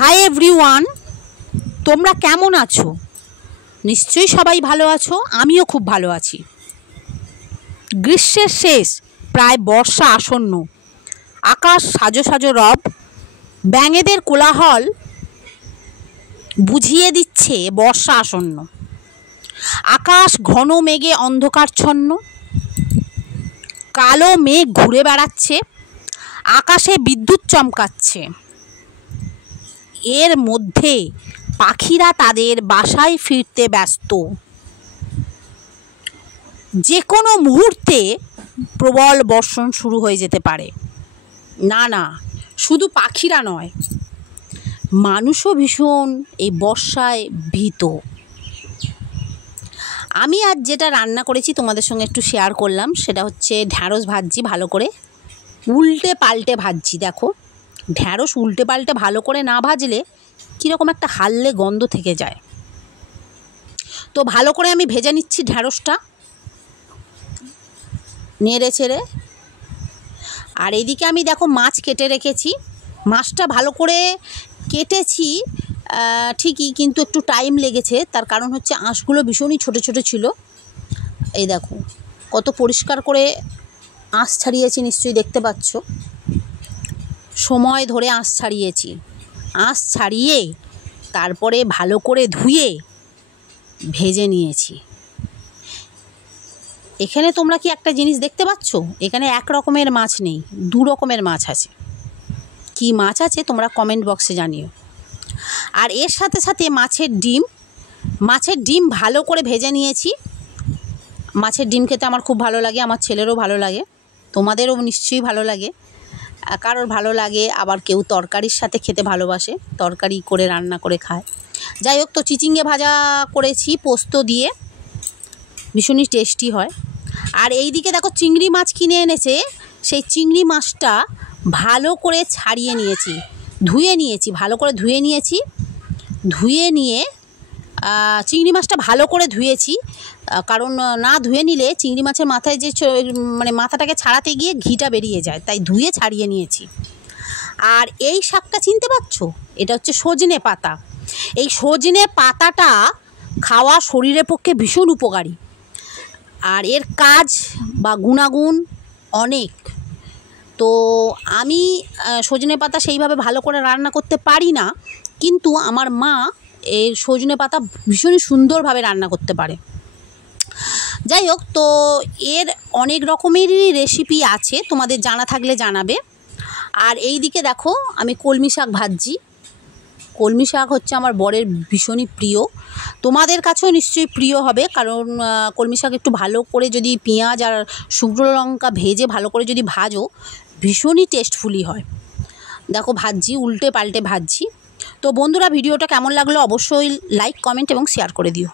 Hi everyone, তোমরা কেমন আছো? নিশ্চয়ই সবাই ভালো আছো। আমিও খুব ভালো আছি। গ্রীষ্মের শেষ, প্রায় বর্ষা আসন্ন। আকাশ সাজো সাজো রব, ব্যাঙেদের কোলাহল বুঝিয়ে দিচ্ছে বর্ষা আসন্ন। আকাশ ঘন মেঘে অন্ধকারচ্ছন্ন, কালো মেঘ ঘুরে বেড়াচ্ছে, আকাশে বিদ্যুৎ চমকাচ্ছে। এর মধ্যে পাখিরা তাদের বাসায় ফিরতে ব্যস্ত। যে কোনো মুহূর্তে প্রবল বর্ষণ শুরু হয়ে যেতে পারে। না, শুধু পাখিরা নয়, মানুষও ভীষণ এই বর্ষায় ভীত। আমি আজ যেটা রান্না করেছি তোমাদের সঙ্গে একটু শেয়ার করলাম, সেটা হচ্ছে ঢ্যাঁড়স ভাজছি। ভালো করে উল্টে পাল্টে ভাজছি। দেখো, ঢ্যাঁড়স উল্টে পাল্টে ভালো করে না ভাজলে কীরকম একটা হাললে গন্ধ থেকে যায়। তো ভালো করে আমি ভেজে নিচ্ছি ঢ্যাঁড়সটা নেড়ে ছেড়ে। আর এইদিকে আমি দেখো মাছ কেটে রেখেছি। মাছটা ভালো করে কেটেছি ঠিকই, কিন্তু একটু টাইম লেগেছে। তার কারণ হচ্ছে আঁশগুলো ভীষণই ছোটো ছোটো ছিল। এই দেখো কত পরিষ্কার করে আঁশ ছাড়িয়েছি, নিশ্চয়ই দেখতে পাচ্ছ। সময় ধরে আঁশ ছাড়িয়েছি। আঁশ ছাড়িয়ে তারপরে ভালো করে ধুয়ে ভেজে নিয়েছি। এখানে তোমরা কি একটা জিনিস দেখতে পাচ্ছ? এখানে এক রকমের মাছ নেই, দু রকমের মাছ আছে। কি মাছ আছে তোমরা কমেন্ট বক্সে জানিও। আর এর সাথে সাথে মাছের ডিম ভালো করে ভেজে নিয়েছি। মাছের ডিম খেতে আমার খুব ভালো লাগে, আমার ছেলেরও ভালো লাগে, তোমাদেরও নিশ্চয়ই ভালো লাগে। কারোর ভালো লাগে, আবার কেউ তরকারির সাথে খেতে ভালোবাসে, তরকারি করে রান্না করে খায়। যাই হোক, তো চিচিঙ্গে ভাজা করেছি পোস্ত দিয়ে, ভীষণই টেস্টি হয়। আর এই দিকে দেখো চিংড়ি মাছ কিনে এনেছে, সেই চিংড়ি মাছটা ভালো করে ছাড়িয়ে নিয়েছি, ধুয়ে নিয়েছি, ভালো করে ধুয়ে নিয়েছি। ধুয়ে নিয়ে চিংড়ি মাছটা ভালো করে ধুয়েছি, কারণ না ধুয়ে নিলে চিংড়ি মাছের মাথায় যে মাথাটাকে ছাড়াতে গিয়ে ঘিটা বেরিয়ে যায়, তাই ধুয়ে ছাড়িয়ে নিয়েছি। আর এই শাকটা চিনতে পারছো? এটা হচ্ছে সজনে পাতা। এই সজনে পাতাটা খাওয়া শরীরের পক্ষে ভীষণ উপকারী। আর এর কাজ বা গুণাগুণ অনেক। তো আমি সজনে পাতা সেইভাবে ভালো করে রান্না করতে পারি না, কিন্তু আমার মা এই সজনে পাতা ভীষণই সুন্দরভাবে রান্না করতে পারে। যাই হোক, তো এর অনেক রকমেরই রেসিপি আছে, তোমাদের জানা থাকলে জানাবে। আর এই দিকে দেখো আমি কলমি শাক ভাজছি। কলমি শাক হচ্ছে আমার বরের ভীষণই প্রিয়, তোমাদের কাছেও নিশ্চয়ই প্রিয় হবে, কারণ কলমি শাক একটু ভালো করে যদি পেঁয়াজ আর শুকনো লঙ্কা ভেজে ভালো করে যদি ভাজো, ভীষণই টেস্টফুলি হয়। দেখো ভাজছি, উল্টে পাল্টে ভাজছি। তো বন্ধুরা, ভিডিওটা কেমন লাগলো অবশ্যই লাইক, কমেন্ট এবং শেয়ার করে দিও।